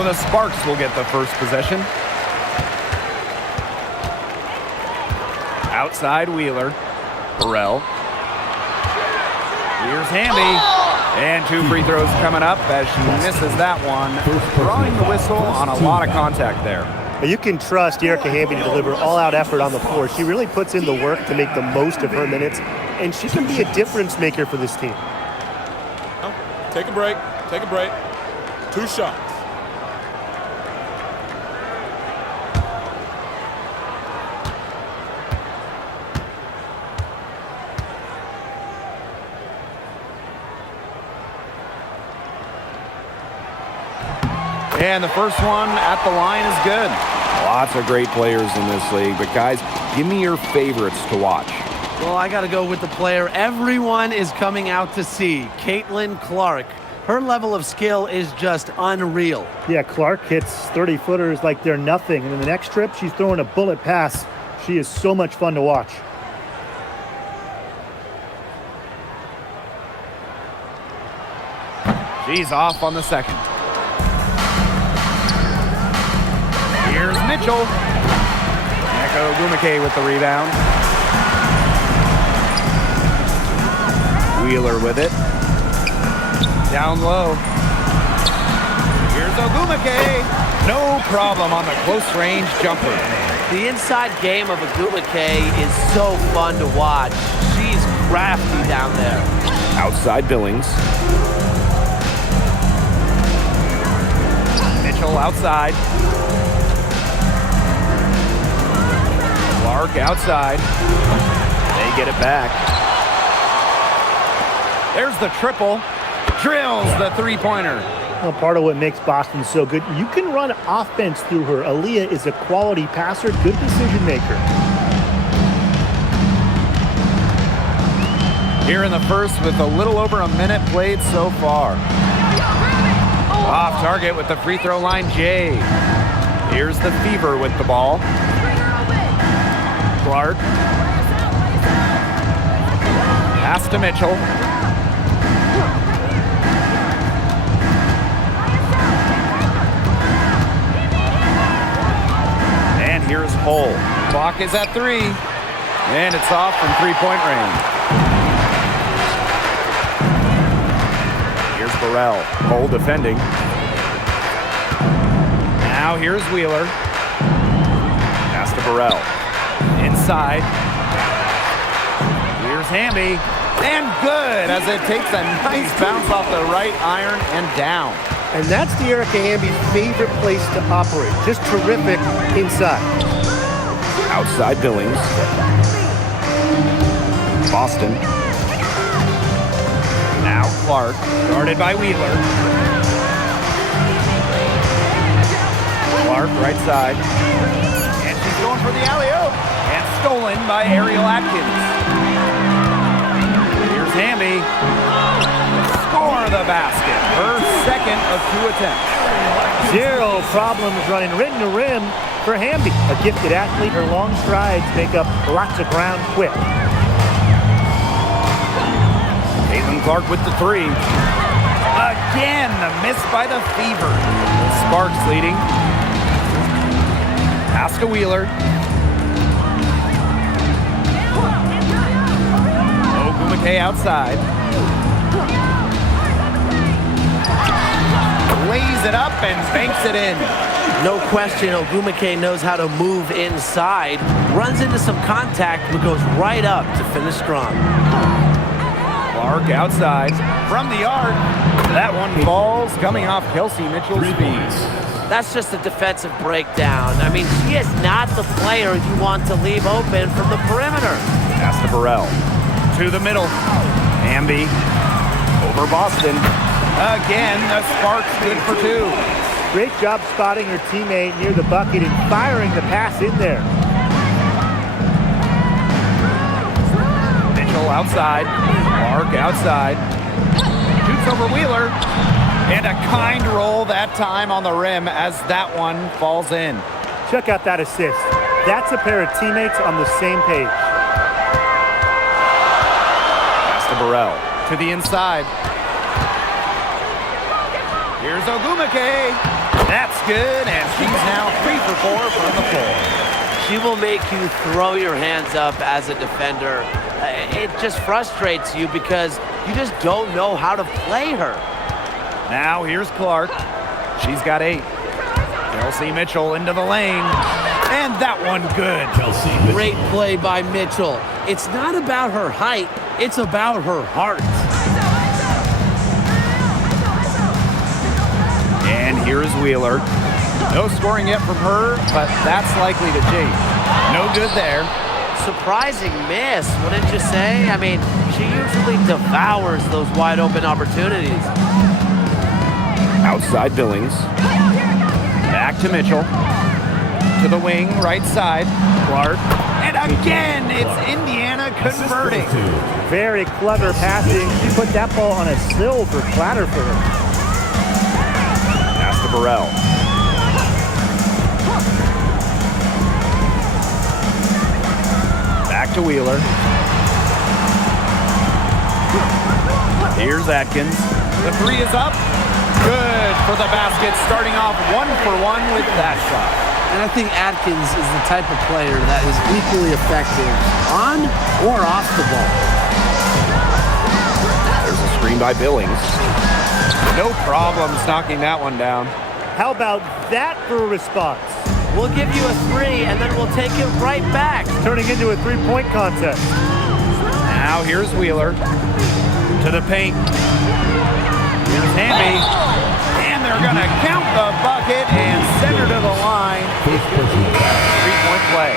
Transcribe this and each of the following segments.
So the Sparks will get the first possession. Outside Wheeler. Burrell. Here's Hamby. And 2 free throws coming up as she misses that one. Drawing the whistle on a lot of contact there. You can trust Erica Hamby to deliver all-out effort on the floor. She really puts in the work to make the most of her minutes, and she can be a difference maker for this team. Take a break. Take a break. 2 shots. And the first one at the line is good. Lots of great players in this league, but guys, give me your favorites to watch. Well, I got to go with the player everyone is coming out to see, Caitlin Clark. Her level of skill is just unreal. Yeah, Clark hits 30-footers like they're nothing, and in the next trip, she's throwing a bullet pass. She is so much fun to watch. She's off on the second. Here's Mitchell. Neko Ogumike with the rebound. Wheeler with it. Down low. Here's Ogumike. No problem on the close-range jumper. The inside game of Ogumike is so fun to watch. She's crafty down there. Outside Billings. Mitchell outside. Clark outside. They get it back. There's the triple. Drills the three-pointer. Well, part of what makes Boston so good, you can run offense through her. Aaliyah is a quality passer, good decision maker. Here in the first with a little over a minute played so far. Off target with the free throw line, Jay. Here's the Fever with the ball. Clark. Pass to Mitchell. And here's Hull. Clock is at 3. And it's off from three-point range. Here's Burrell. Hull defending. Now here's Wheeler. Pass to Burrell. Inside. Here's Hamby. And good as it takes a nice bounce off the right iron and down. And that's the Erica Hamby's favorite place to operate. Just terrific inside. Outside Billings. Boston. Now Clark. Guarded by Wheeler. Clark right side. And she's going for the alley-oop. And stolen by Ariel Atkins. Here's Hamby. Score the basket. Her second of 2 attempts. 0 problems running rim to rim for Hamby. A gifted athlete, her long strides make up lots of ground quick. Caitlin Clark with the 3. Again, the miss by the Fever. Sparks leading. Pass to Wheeler. Ogumike outside. Lays it up and banks it in. No question, Ogumike knows how to move inside. Runs into some contact, but goes right up to finish strong. Clark outside from the arc. That one falls coming off Kelsey Mitchell's feet. That's just a defensive breakdown. I mean, she is not the player you want to leave open from the perimeter. Pass to Burrell. To the middle. Hamby over Boston. Again, the Sparks good for 2. Great job spotting her teammate near the bucket and firing the pass in there. Mitchell outside. Clark outside. Shoots over Wheeler. And a kind roll that time on the rim as that one falls in. Check out that assist. That's a pair of teammates on the same page. Pass to Burrell. To the inside. Here's Ogumike. That's good, and she's now 3 for 4 from the floor. She will make you throw your hands up as a defender. It just frustrates you because you just don't know how to play her. Now here's Clark. She's got 8. Kelsey Mitchell into the lane. And that one good. Great play by Mitchell. It's not about her height. It's about her heart. And here's Wheeler. No scoring yet from her, but that's likely to change. No good there. Surprising miss, wouldn't you say? I mean, she usually devours those wide open opportunities. Outside Billings. Back to Mitchell. To the wing, right side. Clark. And again, it's Indiana converting. Very clever passing. She put that ball on a silver platter for her. Pass to Burrell. Back to Wheeler. Here's Atkins. The 3 is up. Good for the basket, starting off 1 for 1 with that shot. And I think Atkins is the type of player that is equally effective on or off the ball. There's a screen by Billings. No problems knocking that one down. How about that for a response? We'll give you a 3, and then we'll take it right back. Turning into a three-point contest. Now here's Wheeler. To the paint. Here's Hamby. And they're going to count the bucket and send her to the line. 3-point play.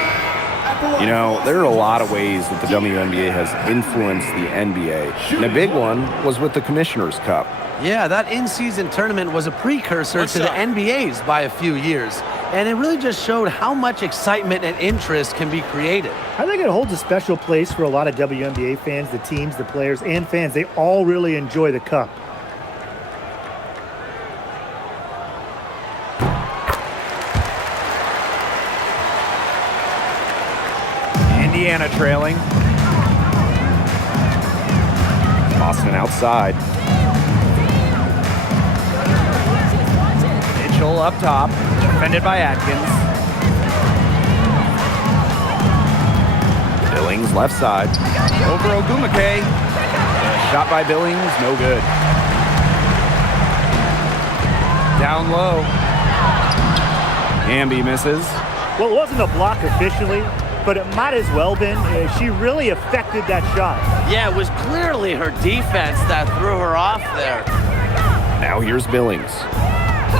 You know, there are a lot of ways that the WNBA has influenced the NBA. And a big one was with the Commissioner's Cup. Yeah, that in-season tournament was a precursor to the NBA's by a few years. And it really just showed how much excitement and interest can be created. I think it holds a special place for a lot of WNBA fans, the teams, the players, and fans. They all really enjoy the cup. Indiana trailing. Boston outside. Mitchell up top, defended by Atkins. Billings left side. Over Ogumake. Shot by Billings, no good. Down low. Hamby misses. Well, it wasn't a block officially, but it might as well been. She really affected that shot. Yeah, it was clearly her defense that threw her off there. Now here's Billings.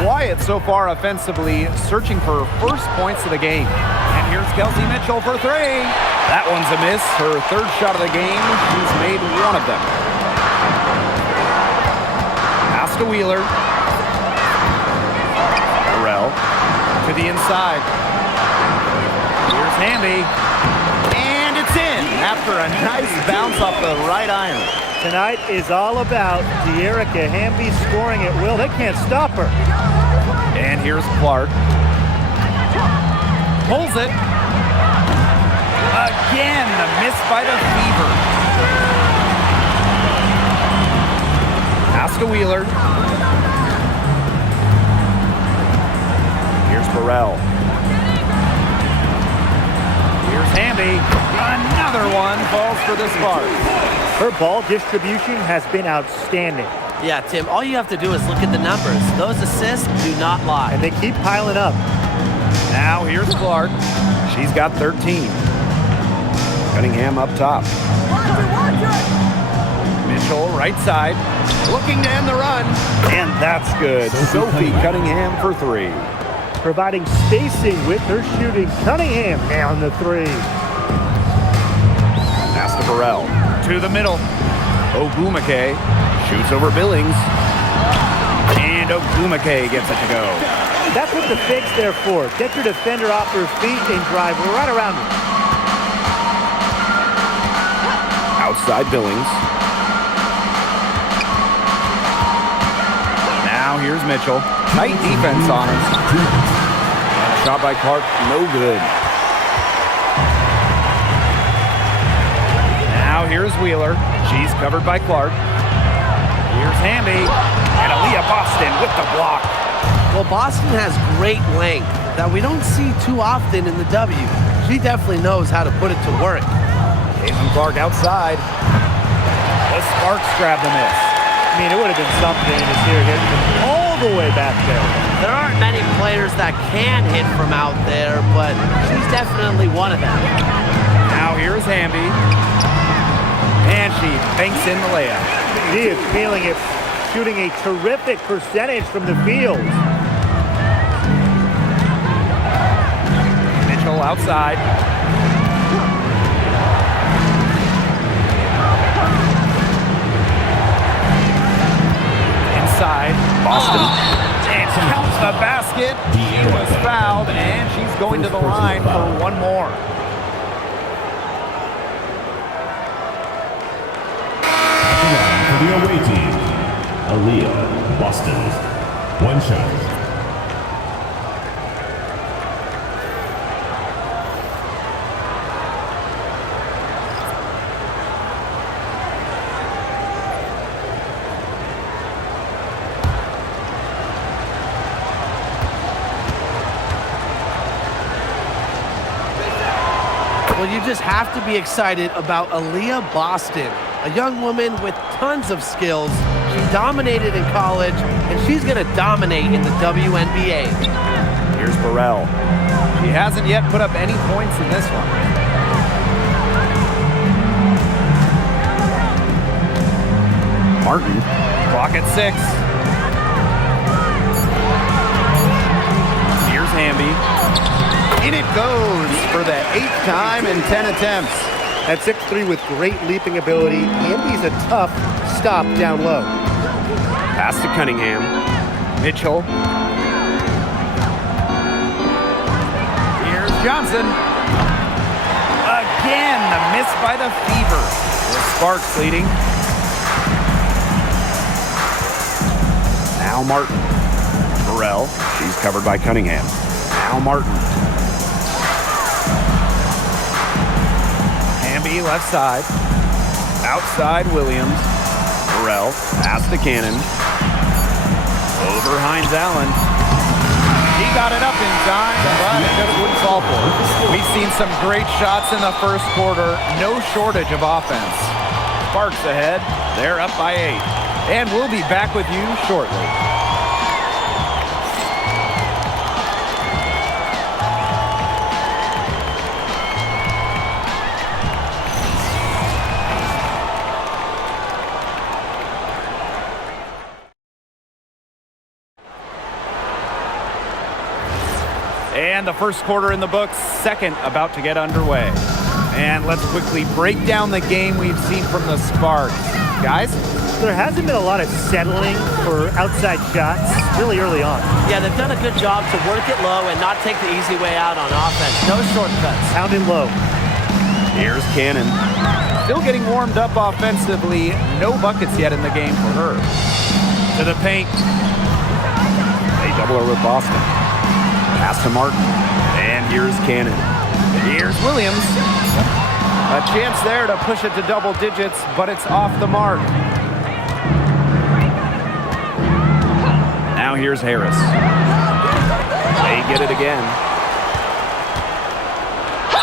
Quiet so far offensively, searching for first points of the game. And here's Kelsey Mitchell for 3. That one's a miss. Her 3rd shot of the game. She's made 1 of them. Pass to Wheeler. Burrell to the inside. Here's Hamby. And it's in after a nice bounce off the right iron. Tonight is all about De'Erica Hamby scoring at will. They can't stop her. And here's Clark. Pulls it. Again, the miss by the Fever. Pass to Wheeler. Here's Burrell. Here's Hamby. Another one falls for the Sparks. Her ball distribution has been outstanding. Yeah, Tim, all you have to do is look at the numbers. Those assists do not lie. And they keep piling up. Now here's Clark. She's got 13. Cunningham up top. Mitchell right side. Looking to end the run. And that's good. Sophie Cunningham for 3. Providing spacing with her shooting. Cunningham down the 3. Pass to Burrell. To the middle. Ogumake shoots over Billings. And Ogumake gets it to go. That's what the fake's there for. Get your defender off her feet and drive right around her. Outside Billings. Now here's Mitchell. Tight defense on him. And a shot by Clark, no good. Now here's Wheeler. She's covered by Clark. Here's Hamby. And Aaliyah Boston with the block. Well, Boston has great length that we don't see too often in the W. She definitely knows how to put it to work. Caitlin Clark outside. The Sparks grab the miss. I mean, it would have been something to see her hit from all the way back there. There aren't many players that can hit from out there, but she's definitely one of them. Now here's Hamby. And she banks in the layup. She is feeling it, shooting a terrific percentage from the field. Mitchell outside. Inside. Boston. And counts the basket. She was fouled, and she's going to the line for one more. For the away team, Aaliyah, Boston. One shot. Well, you just have to be excited about Aaliyah Boston, a young woman with tons of skills. She dominated in college, and she's going to dominate in the WNBA. Here's Burrell. She hasn't yet put up any points in this one. Martin, clock at 6. Here's Hamby. In it goes for the 8th time in 10 attempts. At 6'3" with great leaping ability, Hamby's a tough stop down low. Pass to Cunningham. Mitchell. Here's Johnson. Again, the miss by the Fever. The Sparks leading. Now Martin. Burrell. She's covered by Cunningham. Now Martin. Hamby left side. Outside Williams. Burrell. Pass to Cannon. Over Hines Allen. He got it up in time, but it just wouldn't fall for it. We've seen some great shots in the first quarter. No shortage of offense. Sparks ahead. They're up by 8. And we'll be back with you shortly. And the first quarter in the books, second about to get underway. And let's quickly break down the game we've seen from the Sparks. Guys? There hasn't been a lot of settling for outside shots really early on. Yeah, they've done a good job to work it low and not take the easy way out on offense. No shortcuts. Pound it low. Here's Cannon. Still getting warmed up offensively. No buckets yet in the game for her. To the paint. They double her with Boston. Pass to Martin. And here's Cannon. Here's Williams. A chance there to push it to double digits, but it's off the mark. Now here's Harris. They get it again.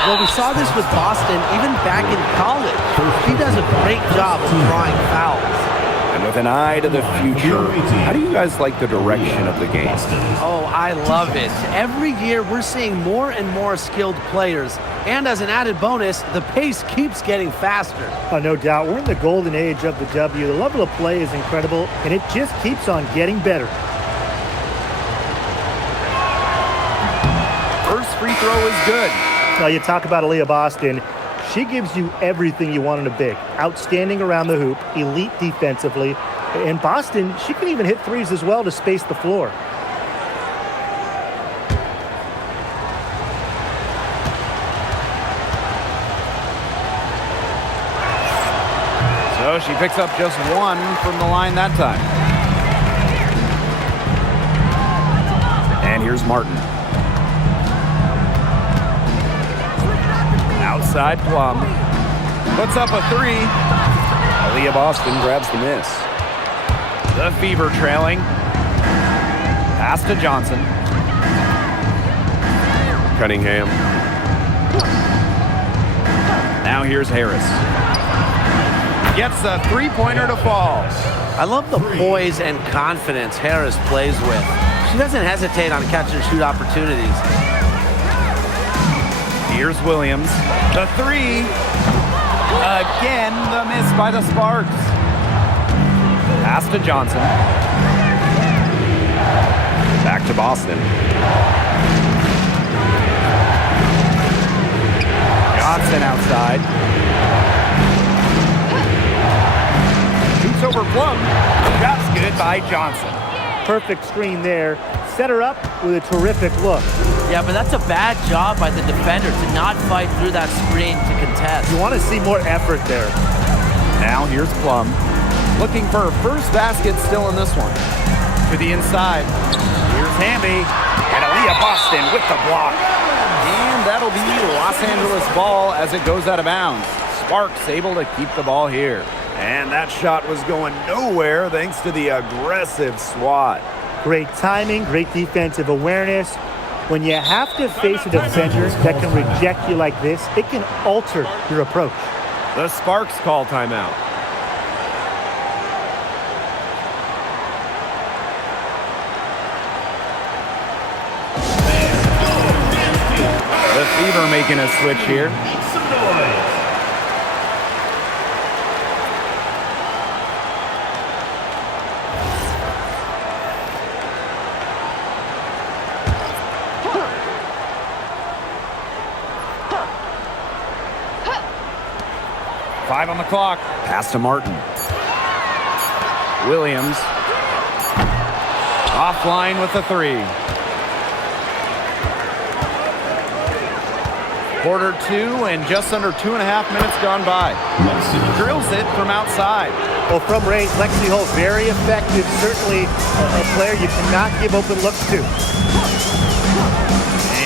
Well, we saw this with Boston even back in college. She does a great job of drawing fouls. And with an eye to the future, how do you guys like the direction of the game? Oh, I love it. Every year we're seeing more and more skilled players. And as an added bonus, the pace keeps getting faster. Oh, no doubt. We're in the golden age of the W. The level of play is incredible, and it just keeps on getting better. First free throw is good. Well, you talk about Aaliyah Boston. She gives you everything you want in a big. Outstanding around the hoop, elite defensively. And Boston, she can even hit threes as well to space the floor. So she picks up just one from the line that time. And here's Martin. Outside Plum. Puts up a 3. Aaliyah Boston grabs the miss. The Fever trailing. Pass to Johnson. Cunningham. Now here's Harris. Gets the three-pointer to fall. I love the poise and confidence Harris plays with. She doesn't hesitate on catch and shoot opportunities. Here's Williams. The three. Again, the miss by the Sparks. Pass to Johnson. Back to Boston. Johnson outside. Shoots over Plum. Shot's good by Johnson. Perfect screen there. Set her up with a terrific look. Yeah, but that's a bad job by the defender to not fight through that screen to contest. You want to see more effort there. Now here's Plum. Looking for her first basket still in this one. To the inside. Here's Hamby. And Aaliyah Boston with the block. And that'll be Los Angeles ball as it goes out of bounds. Sparks able to keep the ball here. And that shot was going nowhere thanks to the aggressive swat. Great timing, great defensive awareness. When you have to face a defender that can reject you like this, it can alter your approach. The Sparks call timeout. The Fever making a switch here. Some noise. 5 on the clock. Pass to Martin. Williams. Offline with the 3. Quarter 2 and just under 2.5 minutes gone by. Drills it from outside. Well, from range, Lexi Holt, very effective. Certainly a player you cannot give open looks to.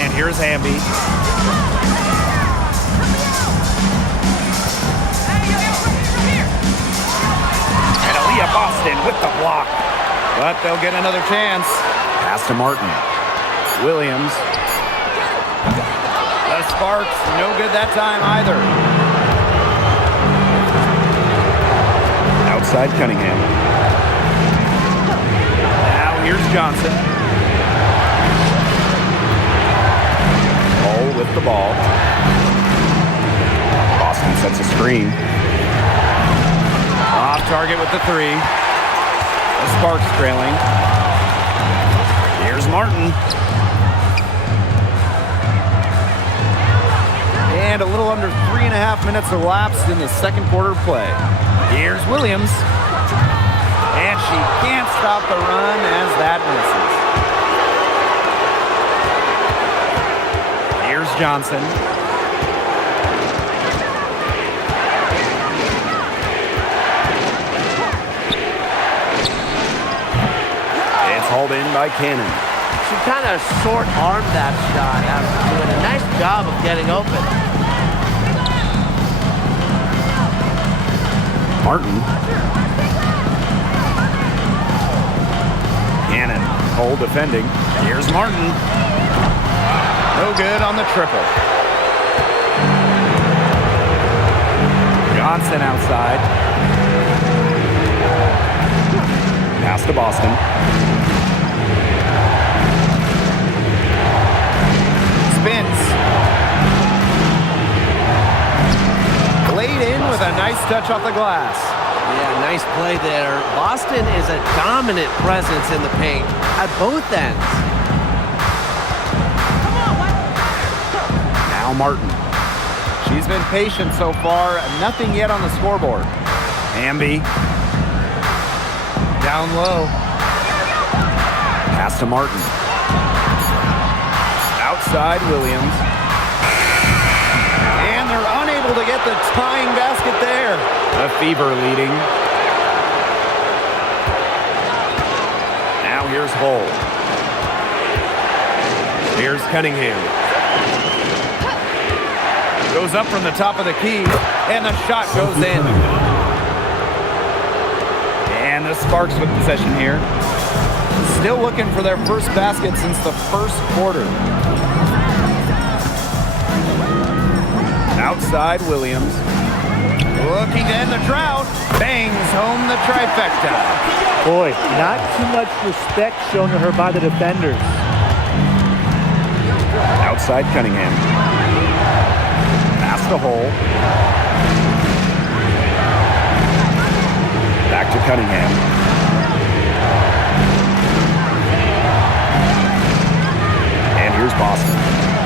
And here's Hamby. And Aaliyah Boston with the block. But they'll get another chance. Pass to Martin. Williams. The Sparks, no good that time either. Outside Cunningham. Now here's Johnson. Cole with the ball. Boston sets a screen. Off target with the 3. The Sparks trailing. Here's Martin. And a little under 3.5 minutes elapsed in the second quarter play. Here's Williams. And she can't stop the run as that misses. Here's Johnson. It's hauled in by Cannon. She kind of short-armed that shot after doing a nice job of getting open. Martin. Cannon. Cole defending. Here's Martin. No good on the triple. Johnson outside. Pass to Boston. Spins. Laid in with a nice touch off the glass. Yeah, nice play there. Boston is a dominant presence in the paint at both ends. Now Martin. She's been patient so far. Nothing yet on the scoreboard. Hamby. Down low. Pass to Martin. Outside Williams. And they're unable to get the tying basket there. The Fever leading. Now here's Hull. Here's Cunningham. Goes up from the top of the key, and the shot goes in. And the Sparks with possession here. still looking for their first basket since the first quarter. Outside Williams. Looking to end the drought. Bangs home the trifecta. Boy, not too much respect shown to her by the defenders. Outside Cunningham. Past the hole. Back to Cunningham. And here's Boston.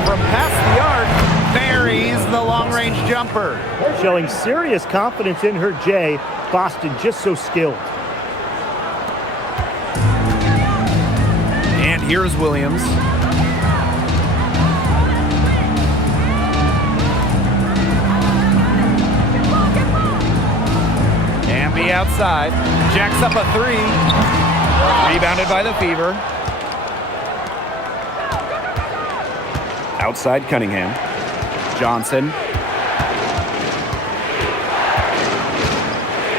From past the arc, buries the long-range jumper. Showing serious confidence in her J. Boston just so skilled. And here's Williams. Amby outside. Jacks up a three. Rebounded by the Fever. Outside Cunningham. Johnson.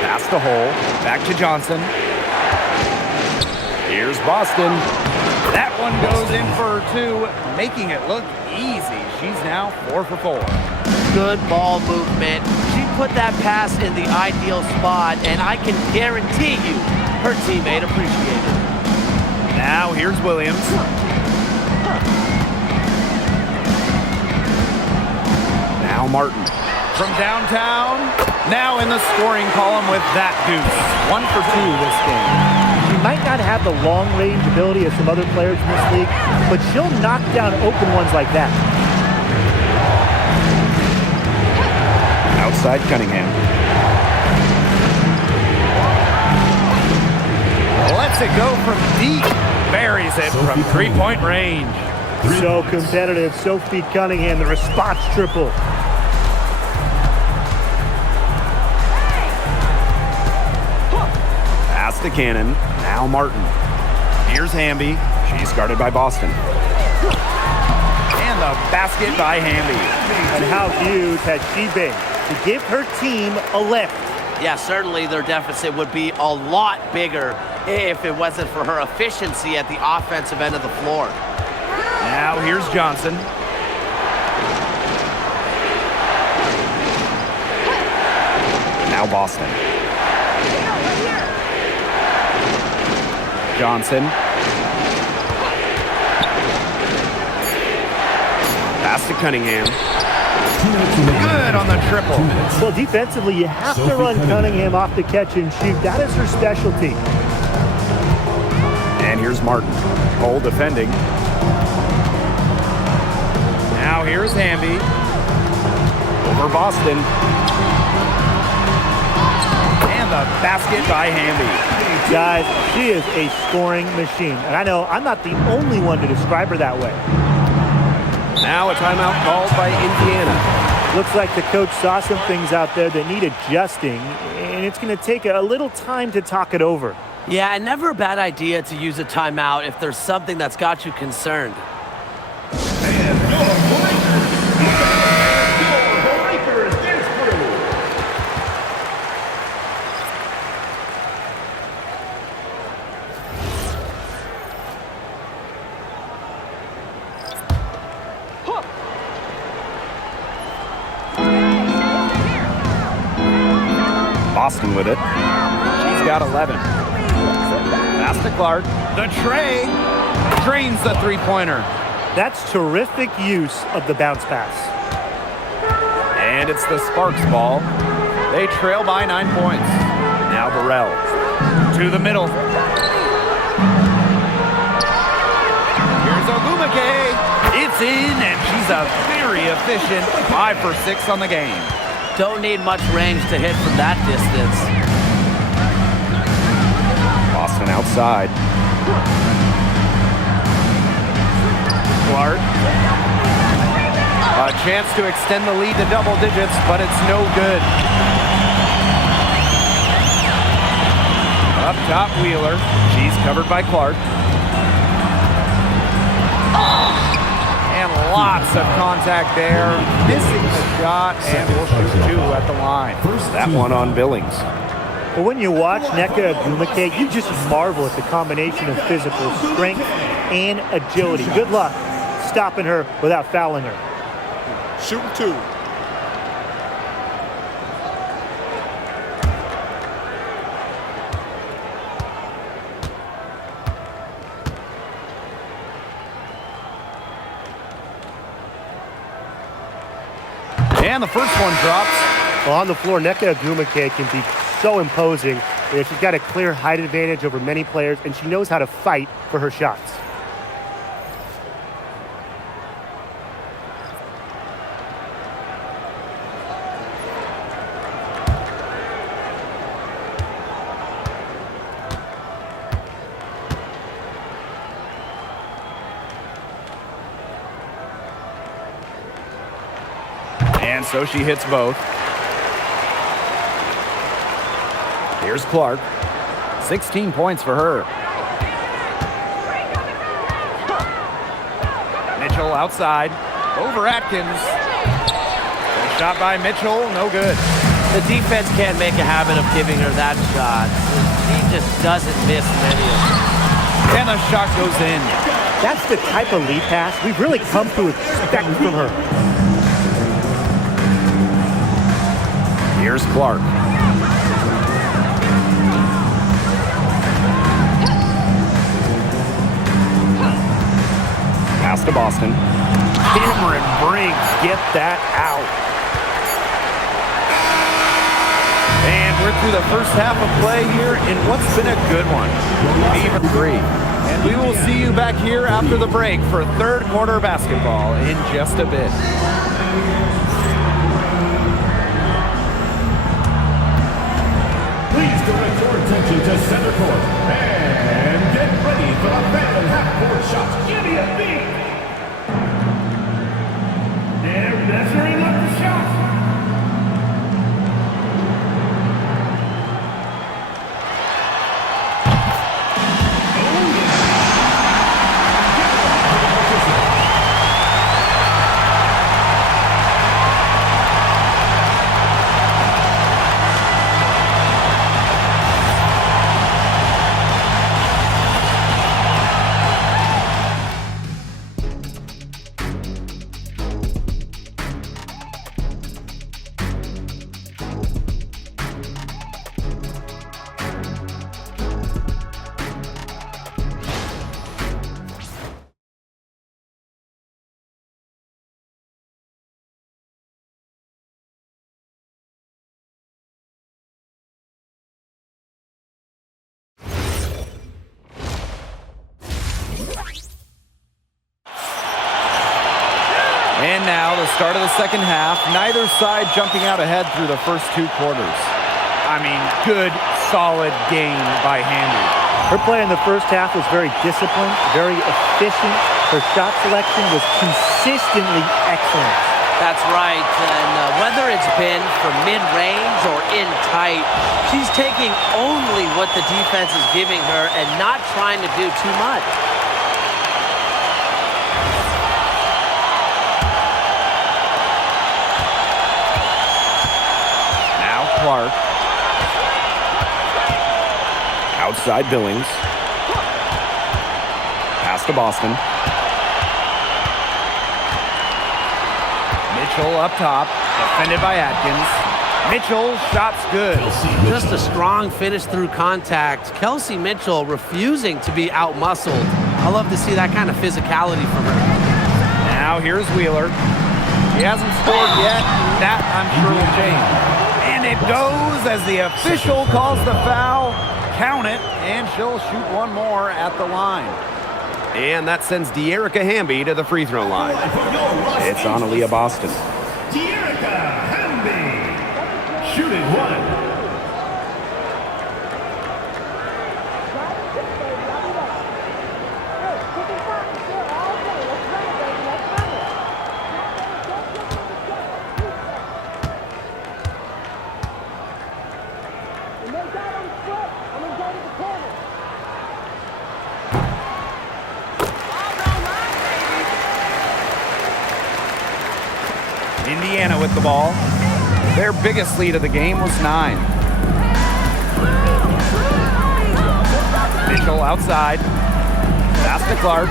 Past the hole. Back to Johnson. Here's Boston. That one goes in for two, making it look easy. She's now 4 for 4. Good ball movement. She put that pass in the ideal spot, and I can guarantee you her teammate appreciated it. Now here's Williams. Now Martin. From downtown, now in the scoring column with that deuce. 1 for 2 this game. She might not have the long-range ability of some other players in this league, but she'll knock down open ones like that. Outside Cunningham. Lets it go from deep. Buries it from three-point range. So competitive. Sophie Cunningham, the response triple. Pass to Cannon. Now Martin. Here's Hamby. She's guarded by Boston. And the basket by Hamby. And how huge has she been to give her team a lift? Yeah, certainly their deficit would be a lot bigger if it wasn't for her efficiency at the offensive end of the floor. Now here's Johnson. Now Boston. Johnson. Pass to Cunningham. Good on the triple. Well, defensively, you have to run Cunningham off the catch and shoot. That is her specialty. And here's Martin. Cole defending. Now here's Hamby. Over Boston. And the basket by Hamby. Guys, she is a scoring machine. And I know I'm not the only one to describe her that way. Now a timeout called by Indiana. Looks like the coach saw some things out there that need adjusting, and it's going to take a little time to talk it over. Yeah, and never a bad idea to use a timeout if there's something that's got you concerned. Boston with it. She's got 11. Pass to Clark. The tray drains the three-pointer. That's terrific use of the bounce pass. And it's the Sparks ball. They trail by 9 points. Now Burrell to the middle. Here's Ogumake. It's in, and she's a very efficient 5 for 6 on the game. Don't need much range to hit from that distance. Boston outside. Clark. A chance to extend the lead to double digits, but it's no good. Up top, Wheeler. She's covered by Clark. And lots of contact there. Missing the shot, and will shoot 2 at the line. That one on Billings. But when you watch Nneka Ogwumike, you just marvel at the combination of physical strength and agility. Good luck stopping her without fouling her. Shooting 2. And the first one drops. Well, on the floor, Nneka Ogwumike can be so imposing. She's got a clear height advantage over many players, and she knows how to fight for her shots. And so she hits both. Here's Clark. 16 points for her. Mitchell outside. Over Atkins. Shot by Mitchell. No good. The defense can't make a habit of giving her that shot. She just doesn't miss many of them. And the shot goes in. That's the type of lead pass we've really come to expect from her. Here's Clark. Pass to Boston. Cameron Brink, get that out. And we're through the first half of play here in what's been a good one. Even 3. And we will see you back here after the break for third quarter basketball in just a bit. Please direct your attention to center court and get ready for the phantom half-court shot. Give me a beat. They're measuring up the shot. And now the start of the second half. Neither side jumping out ahead through the first 2 quarters. I mean, good, solid game by Hamby. Her play in the first half was very disciplined, very efficient. Her shot selection was consistently excellent. That's right, and whether it's been from mid-range or in tight, she's taking only what the defense is giving her and not trying to do too much. Now Clark. Outside Billings. Pass to Boston. Mitchell up top, defended by Atkins. Mitchell, shots good. Just a strong finish through contact. Kelsey Mitchell refusing to be out-muscled. I love to see that kind of physicality from her. Now here's Wheeler. She hasn't scored yet. That, I'm sure, will change. And it goes as the official calls the foul. Count it, and she'll shoot one more at the line. And that sends De'Erica Hamby to the free throw line. It's on Aaliyah Boston. De'Erica Hamby, shooting 1. Indiana with the ball. Their biggest lead of the game was 9. Mitchell outside. Pass to Clark.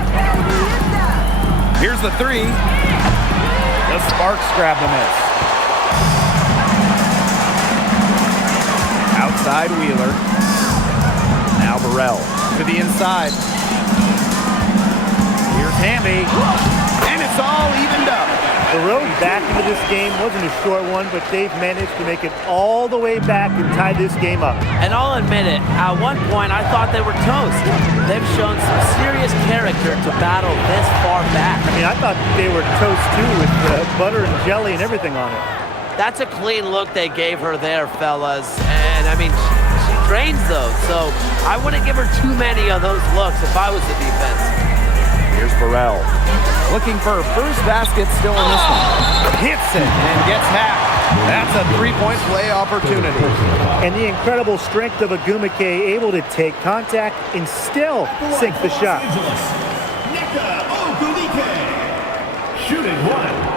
Here's the three. The Sparks grab the miss. Outside Wheeler. Now Burrell to the inside. Here's Hamby. And it's all evened up. The road back into this game wasn't a short one, but they've managed to make it all the way back and tie this game up. And I'll admit it, at one point I thought they were toast. They've shown some serious character to battle this far back. I mean, I thought they were toast too with butter and jelly and everything on it. That's a clean look they gave her there, fellas. And I mean, she drains those, so I wouldn't give her too many of those looks if I was the defense. Here's Burrell. Looking for her first basket still in this one. Hits it and gets hacked. That's a three-point play opportunity. And the incredible strength of Agumike, able to take contact and still sink the shot. Nika Ogumike. Shooting one.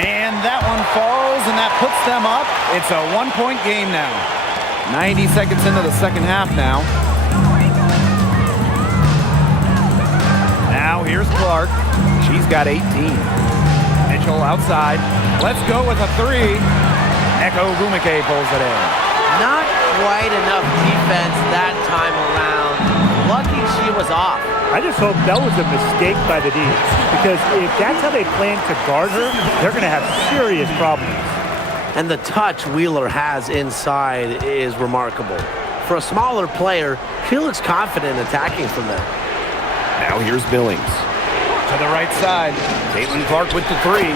And that one falls, and that puts them up. It's a one-point game now. 90 seconds into the second half now. Now here's Clark. She's got 18. Mitchell outside. Let's go with a three. Eka Ogumike pulls it in. Not quite enough defense that time around. Lucky she was off. I just hope that was a mistake by the D, because if that's how they plan to guard her, they're going to have serious problems. And the touch Wheeler has inside is remarkable. For a smaller player, she looks confident attacking from there. Now here's Billings. To the right side. Caitlin Clark with the three.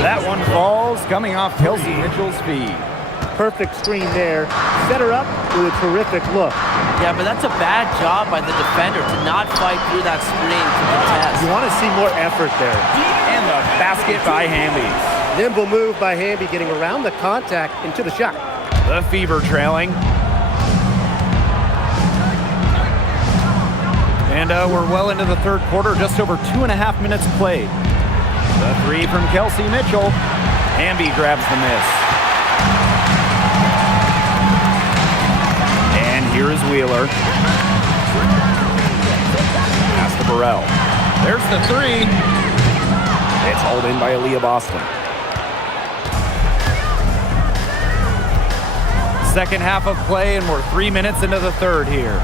That one falls, coming off Kelsey Mitchell's feed. Perfect screen there. Set her up with a terrific look. Yeah, but that's a bad job by the defender to not fight through that screen to contest. You want to see more effort there. And the basket by Hamby. Nimble move by Hamby, getting around the contact into the shot. The Fever trailing. And we're well into the third quarter, just over 2.5 minutes played. The three from Kelsey Mitchell. Hamby grabs the miss. And here is Wheeler. Pass to Burrell. There's the three. It's hauled in by Aaliyah Boston. Second half of play, and we're 3 minutes into the third here.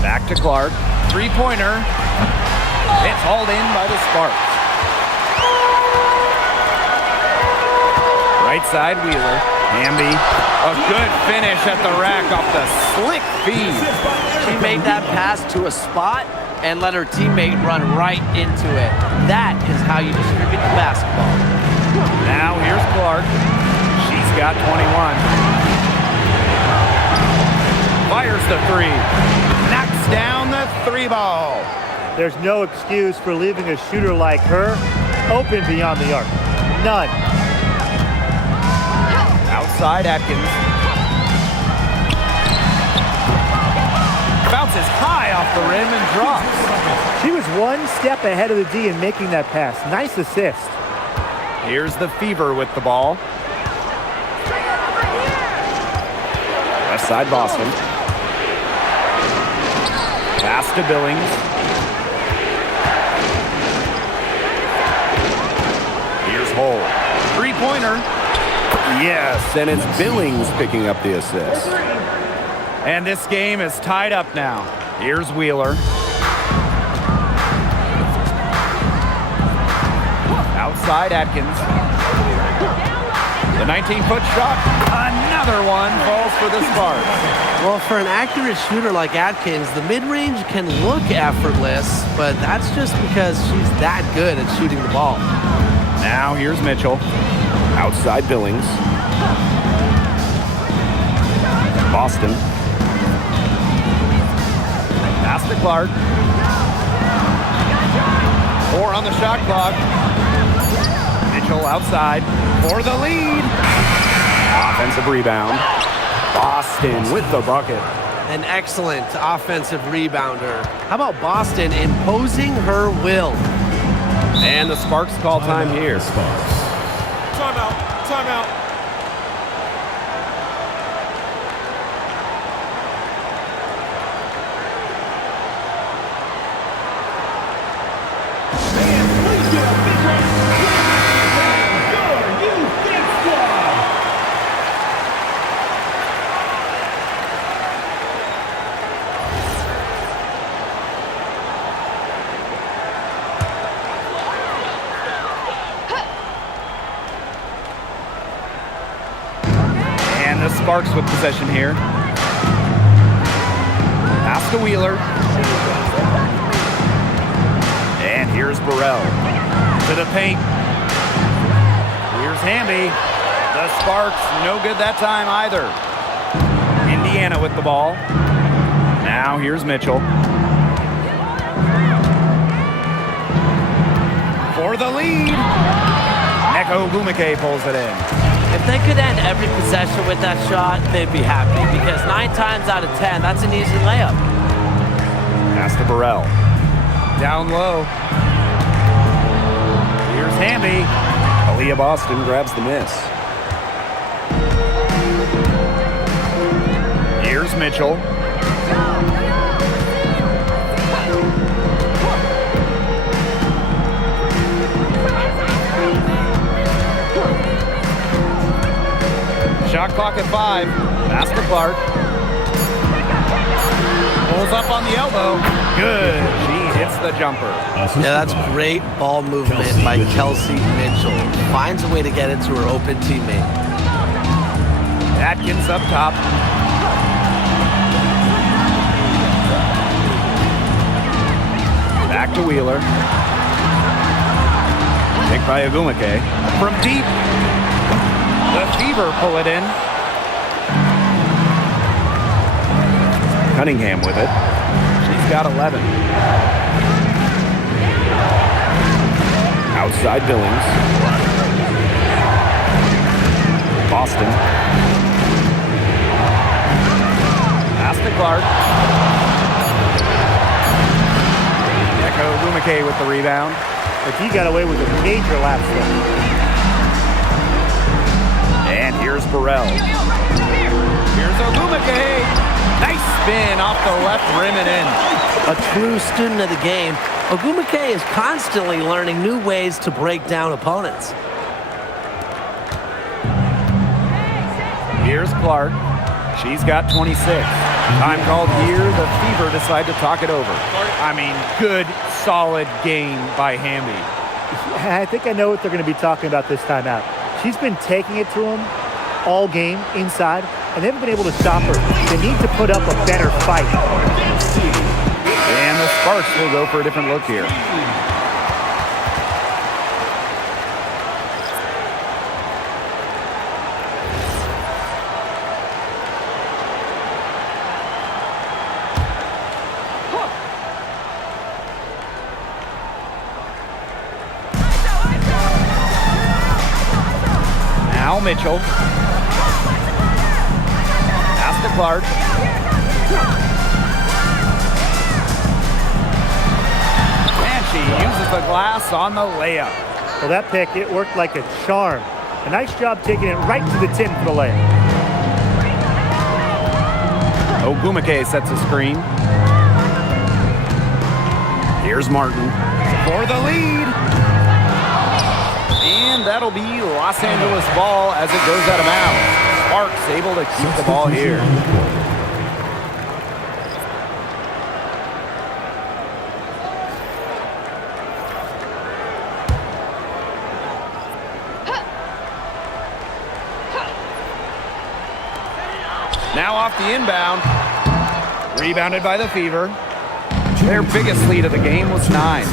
Back to Clark. Three-pointer. It's hauled in by the Sparks. Right side, Wheeler. Hamby. A good finish at the rack off the slick feed. She made that pass to a spot and let her teammate run right into it. That is how you distribute the basketball. Now here's Clark. She's got 21. Fires the three. Knocks down the three ball. There's no excuse for leaving a shooter like her open beyond the arc. None. Outside Atkins. Bounces high off the rim and drops. She was one step ahead of the D in making that pass. Nice assist. Here's the Fever with the ball. Left side Boston. Pass to Billings. Here's Hole. Three-pointer. Yes, and it's Billings picking up the assist. And this game is tied up now. Here's Wheeler. Outside Atkins. The 19-foot shot. Another one falls for the Sparks. Well, for an accurate shooter like Atkins, the mid-range can look effortless, but that's just because she's that good at shooting the ball. Now here's Mitchell. Outside Billings. Boston. Pass to Clark. 4 on the shot clock. Mitchell outside for the lead. Offensive rebound. Boston with the bucket. An excellent offensive rebounder. How about Boston imposing her will? And the Sparks call time here. Sparks. Timeout. Timeout. And the Sparks with possession here. Pass to Wheeler. And here's Burrell to the paint. Here's Hamby. The Sparks, no good that time either. Indiana with the ball. Now here's Mitchell. For the lead. Neko Gumake pulls it in. If they could end every possession with that shot, they'd be happy because 9 times out of 10, that's an easy layup. Pass to Burrell. Down low. Here's Hamby. Aaliyah Boston grabs the miss. Here's Mitchell. Shot clock at 5. Pass to Clark. Pulls up on the elbow. Good. She hits the jumper. Yeah, that's great ball movement by Kelsey Mitchell. Finds a way to get it to her open teammate. Atkins up top. Back to Wheeler. Picked by Agumake. From deep. The Fever pull it in. Cunningham with it. She's got 11. Outside Billings. Boston. Pass to Clark. Neko Gumake with the rebound. But he got away with a major lapse there. And here's Burrell. Here's Ogumake. Nice spin off the left rim and in. A true student of the game, Ogumake is constantly learning new ways to break down opponents. Here's Clark. She's got 26. Time called here. The Fever decide to talk it over. I mean, good, solid game by Hamby. I think I know what they're going to be talking about this time out. She's been taking it to him all game inside, and they haven't been able to stop her. They need to put up a better fight. And the Sparks will go for a different look here. Now Mitchell. Pass to Clark. And she uses the glass on the layup. Well, that pick, it worked like a charm. A nice job taking it right to the tin for the layup. Ogumake sets a screen. Here's Martin for the lead. And that'll be Los Angeles ball as it goes out of bounds. Sparks able to keep the ball here. Now off the inbound. Rebounded by the Fever. Their biggest lead of the game was 9.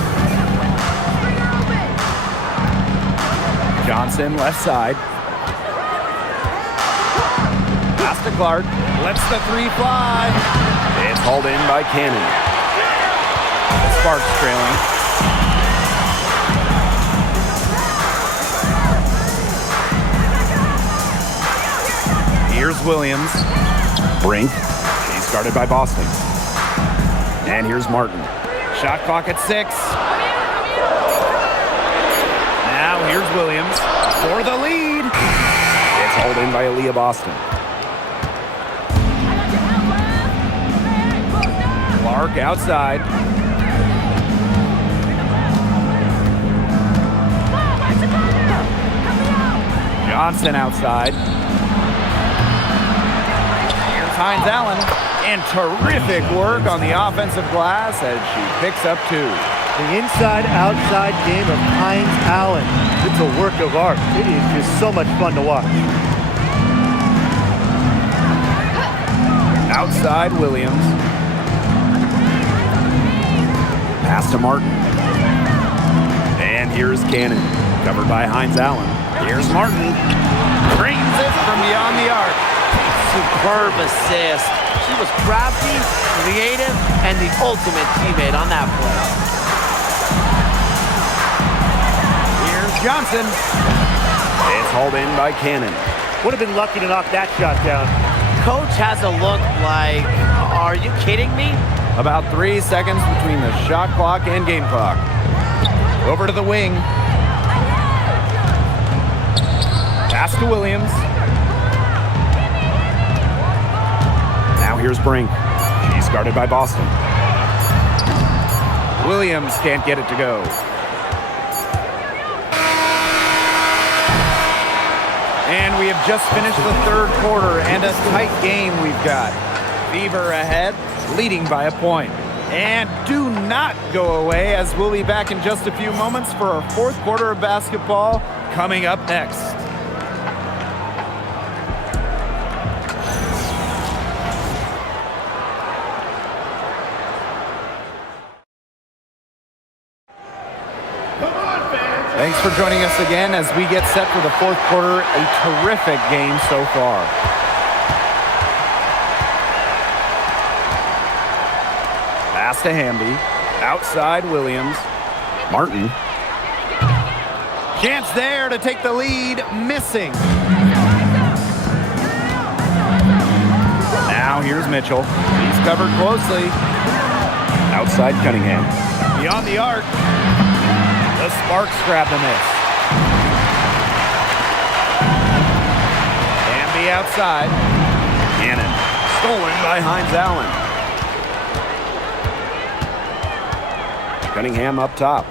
Johnson, left side. Pass to Clark. Lets the 3 fly. It's hauled in by Cannon. The Sparks trailing. Here's Williams. Brink. She's guarded by Boston. And here's Martin. Shot clock at 6. Now here's Williams for the lead. It's hauled in by Aaliyah Boston. Clark outside. Johnson outside. Here's Hines Allen. And terrific work on the offensive glass as she picks up 2. The inside-outside game of Hines Allen. It's a work of art. It is just so much fun to watch. Outside Williams. Pass to Martin. And here's Cannon. Covered by Hines Allen. Here's Martin. Drains it from beyond the arc. Superb assist. She was crafty, creative, and the ultimate teammate on that play. Here's Johnson. It's hauled in by Cannon. Would have been lucky to knock that shot down. Coach has a look like, are you kidding me? About 3 seconds between the shot clock and game clock. Over to the wing. Pass to Williams. Now here's Brink. She's guarded by Boston. Williams can't get it to go. And we have just finished the third quarter, and a tight game we've got. Fever ahead, leading by a point. And do not go away, as we'll be back in just a few moments for our fourth quarter of basketball coming up next. Thanks for joining us again as we get set for the fourth quarter. A terrific game so far. Pass to Hamby. Outside Williams. Martin. Chance there to take the lead. Missing. Now here's Mitchell. He's covered closely. Outside Cunningham. Beyond the arc. The Sparks grab the miss. Hamby outside. Cannon. Stolen by Hines Allen. Cunningham up top.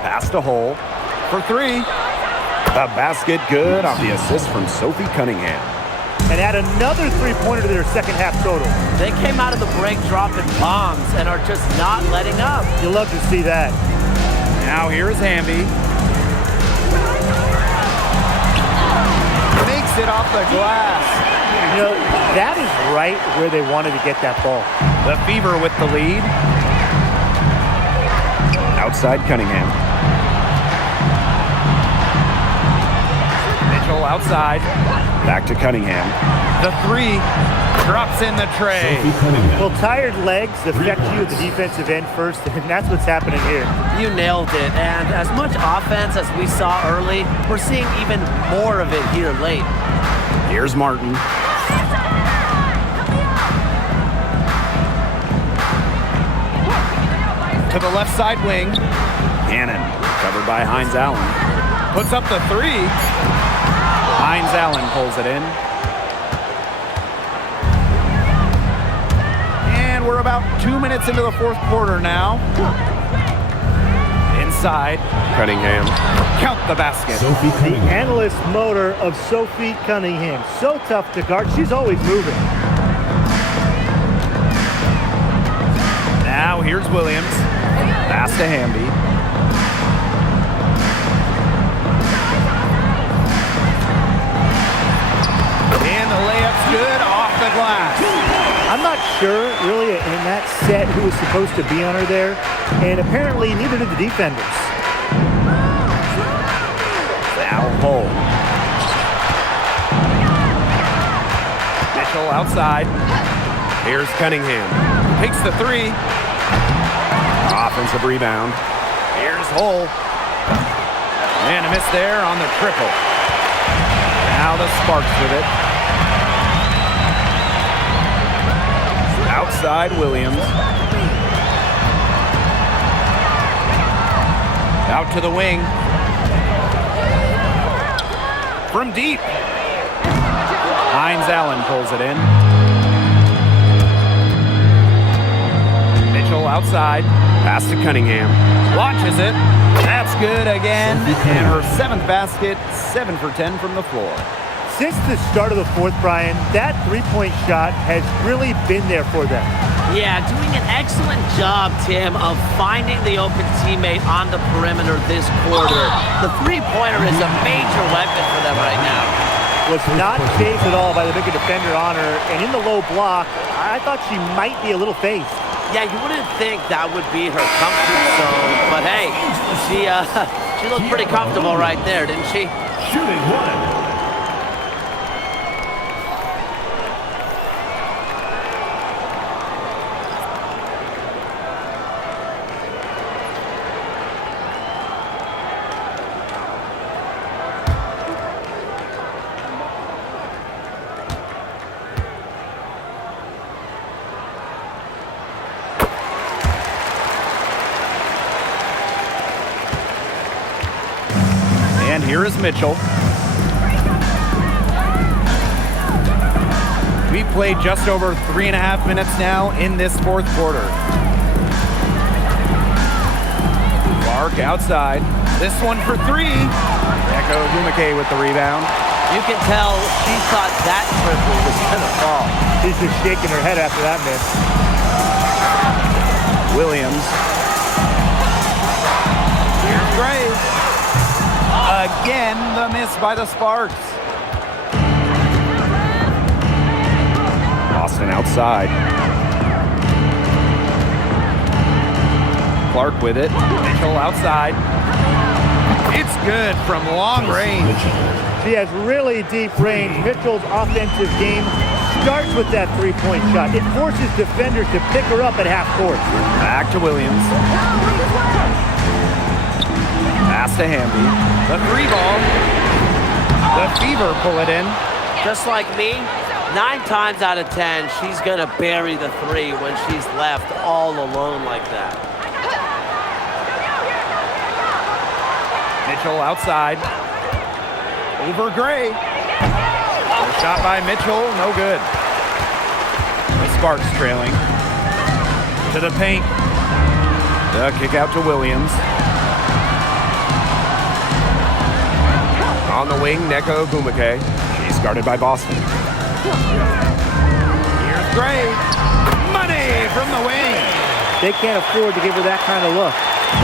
Pass to Hole. For 3. The basket good off the assist from Sophie Cunningham. And add another three-pointer to their second half total. They came out of the break dropping bombs and are just not letting up. You love to see that. Now here's Hamby. Makes it off the glass. You know, that is right where they wanted to get that ball. The Fever with the lead. Outside Cunningham. Mitchell outside. Back to Cunningham. The 3 drops in the tray. Well, tired legs affect you at the defensive end first, and that's what's happening here. You nailed it. And as much offense as we saw early, we're seeing even more of it here late. Here's Martin. To the left side wing. Cannon. Covered by Hines Allen. Puts up the 3. Hines Allen pulls it in. And we're about 2 minutes into the fourth quarter now. Inside. Cunningham. Count the basket. Sophie The Cunningham. analyst motor of Sophie Cunningham. So tough to guard. She's always moving. Now here's Williams. Pass to Hamby. And the layup's good off the glass. I'm not sure, really, in that set who was supposed to be on her there. And apparently, neither did the defenders. Now Hole. Mitchell outside. Here's Cunningham. Takes the 3. Offensive rebound. Here's Hull. And a miss there on the triple. Now the Sparks with it. Outside Williams. Out to the wing. From deep. Hines Allen pulls it in. Mitchell outside. Pass to Cunningham. Launches it. That's good again. And her 7th basket, 7 for 10 from the floor. Since the start of the fourth, Brian, that three-point shot has really been there for them. Yeah, doing an excellent job, Tim, of finding the open teammate on the perimeter this quarter. The three-pointer is a major weapon for them right now. Was not phased at all by the bigger defender on her. And in the low block, I thought she might be a little phased. Yeah, you wouldn't think that would be her comfort zone, but hey, she looked pretty comfortable right there, didn't she? Shooting one. And here is Mitchell. We've played just over 3.5 minutes now in this fourth quarter. Clark outside. This one for 3. Echo Gumake with the rebound. You can tell she thought that triple was going to fall. She's just shaking her head after that miss. Williams. Here's Gray. Again, the miss by the Sparks. Boston outside. Clark with it. Mitchell outside. It's good from long range. She has really deep range. Mitchell's offensive game starts with that three-point shot. It forces defenders to pick her up at half court. Back to Williams. Pass to Hamby. The 3 ball. The Fever pull it in. Just like me, 9 times out of 10, she's going to bury the 3 when she's left all alone like that. Mitchell outside. Over Gray. Shot by Mitchell, no good. The Sparks trailing. To the paint. The kick out to Williams. On the wing, Neko Gumake. She's guarded by Boston. Here's Gray. Money from the wing. They can't afford to give her that kind of look.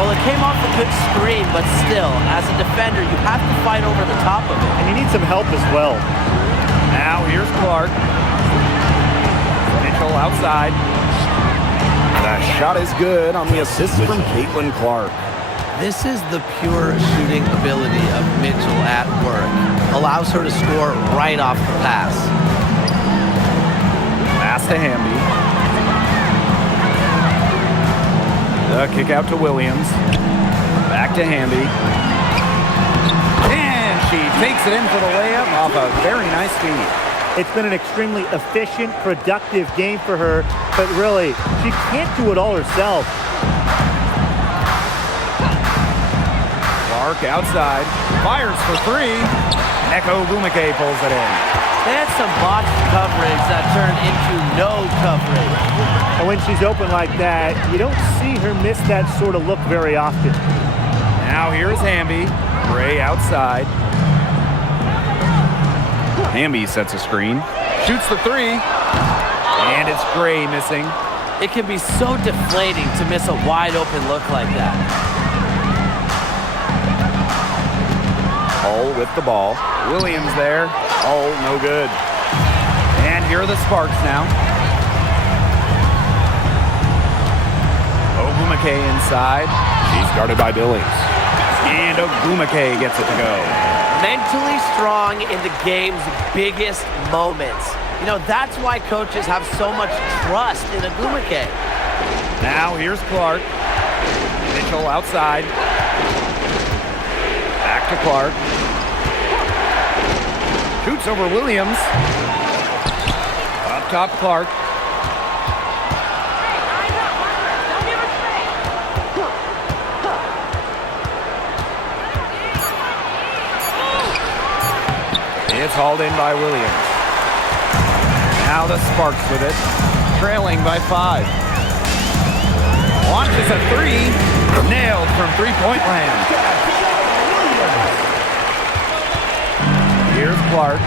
Well, it came off a good screen, but still, as a defender, you have to fight over the top of it. And you need some help as well. Now here's Clark. Mitchell outside. The shot is good on the assist from Caitlin Clark. This is the pure shooting ability of Mitchell at work. Allows her to score right off the pass. Pass to Hamby. The kick out to Williams. Back to Hamby. And she takes it in for the layup off a very nice feed. It's been an extremely efficient, productive game for her, but really, she can't do it all herself. Clark outside, fires for 3. Neko Gumake pulls it in. They had some botched coverage that turned into no coverage. And when she's open like that, you don't see her miss that sort of look very often. Now here's Hamby. Gray outside. Hamby sets a screen. Shoots the 3. And it's Gray missing. It can be so deflating to miss a wide open look like that. Hull with the ball. Williams there. Hull, no good. And here are the Sparks now. Ogumake inside. She's guarded by Billings. And Ogumake gets it to go. Mentally strong in the game's biggest moments. You know, that's why coaches have so much trust in Ogumake. Now here's Clark. Mitchell outside. Back to Clark. Shoots over Williams. Up top, Clark. It's hauled in by Williams. Now the Sparks with it, trailing by 5. Launches a 3, nailed from three-point land. Here's Clark.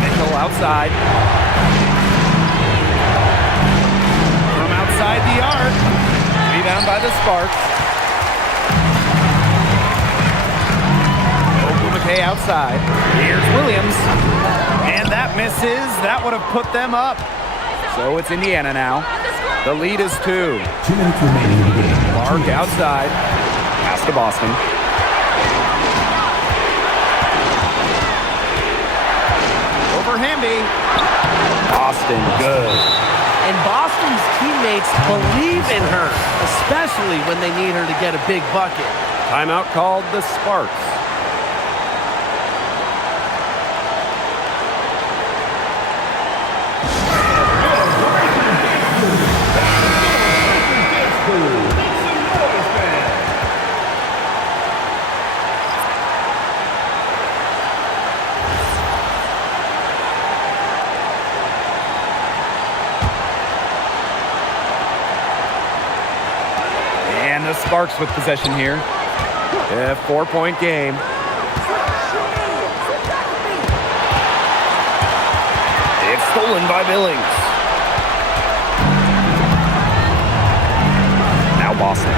Mitchell outside. From outside the arc. Rebound by the Sparks. Ogumake outside. Here's Williams. And that misses. That would have put them up. So it's Indiana now. The lead is 2. 2 minutes remaining in the game. Clark outside. Pass to Boston. Over Hamby. Boston, good. And Boston's teammates believe in her, especially when they need her to get a big bucket. Timeout called the Sparks. And the Sparks with possession here. A 4-point game. It's stolen by Billings. Now Boston.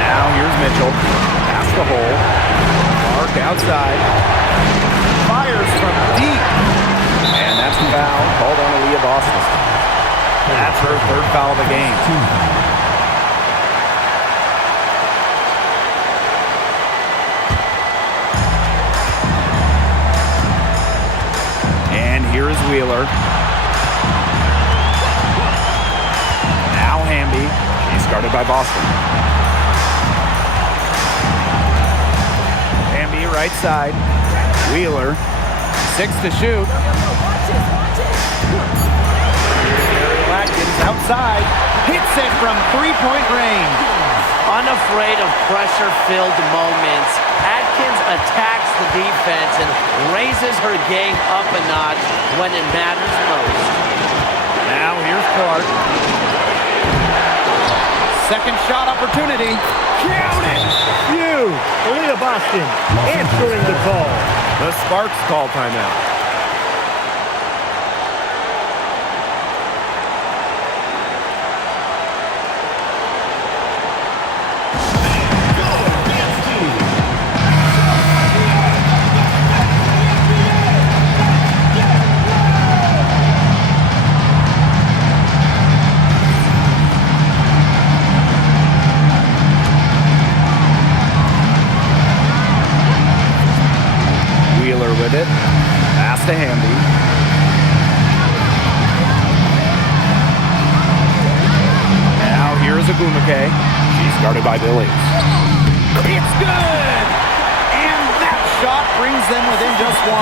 Now here's Mitchell. Pass the hole. Clark outside. Fires from deep. And that's a foul called on Aaliyah Boston. That's her 3rd foul of the game. And here is Wheeler. Now Hamby. She's guarded by Boston. Hamby right side. Wheeler. 6 to shoot. Atkins outside, hits it from three-point range. Unafraid of pressure-filled moments, Atkins attacks the defense and raises her game up a notch when it matters most. Now here's Clark. Second shot opportunity. Count it! You, Aaliyah Boston, answering the call. The Sparks call timeout. With it. Pass to Hamby. Now here's Ogumake. She's guarded by Billings. It's good! And that shot brings them within just 1.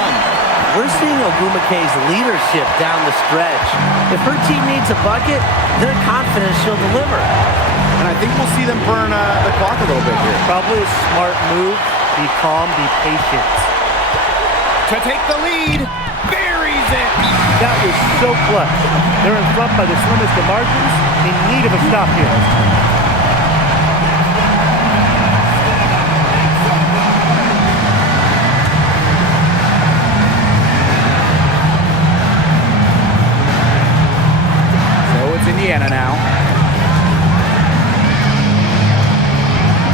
We're seeing Ogumake's leadership down the stretch. If her team needs a bucket, they're confident she'll deliver. And I think we'll see them burn the clock a little bit here. Probably a smart move. Be calm, be patient. To take the lead, buries it. That was so clutch. They're in front by the slimmest of margins, in need of a stop here. So it's Indiana now.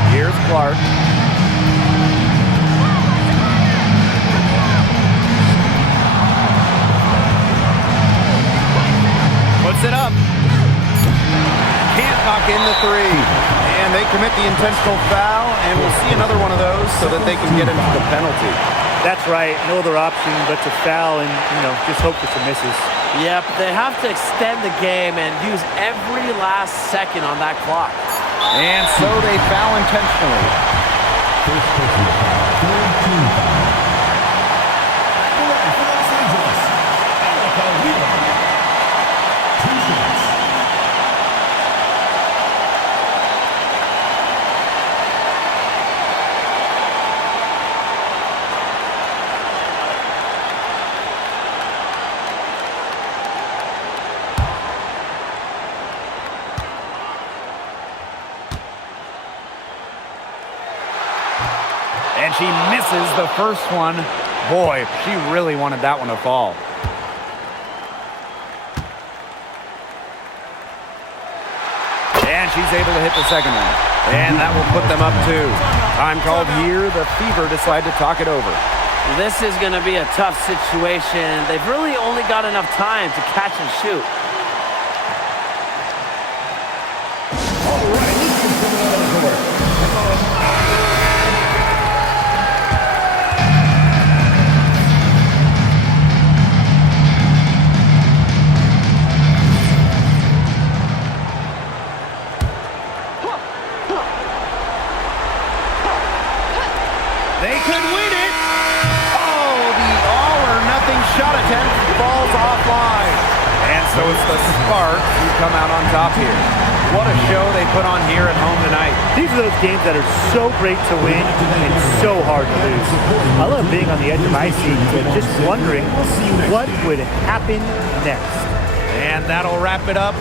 Here's Clark. Puts it up. Can't knock in the 3. And they commit the intentional foul, and we'll see another one of those so that they can get into the penalty. That's right. No other option but to foul and, just hope for some misses. Yep, they have to extend the game and use every last second on that clock. And so they foul intentionally. First personal foul, third team foul. For Los Angeles, Erica Wheeler. 2 shots. And she misses the first one. Boy, she really wanted that one to fall. And she's able to hit the second one. And that will put them up 2. Time called here. The Fever decide to talk it over. This is going to be a tough situation. They've really only got enough time to catch and shoot. All right, this is coming out of the court. They could win it. Oh, the all-or-nothing shot attempt falls offline. And so it's the Sparks who come out on top here. What a show they put on here at home tonight. These are those games that are so great to win and so hard to lose. I love being on the edge of my seat and just wondering what would happen next. And that'll wrap it up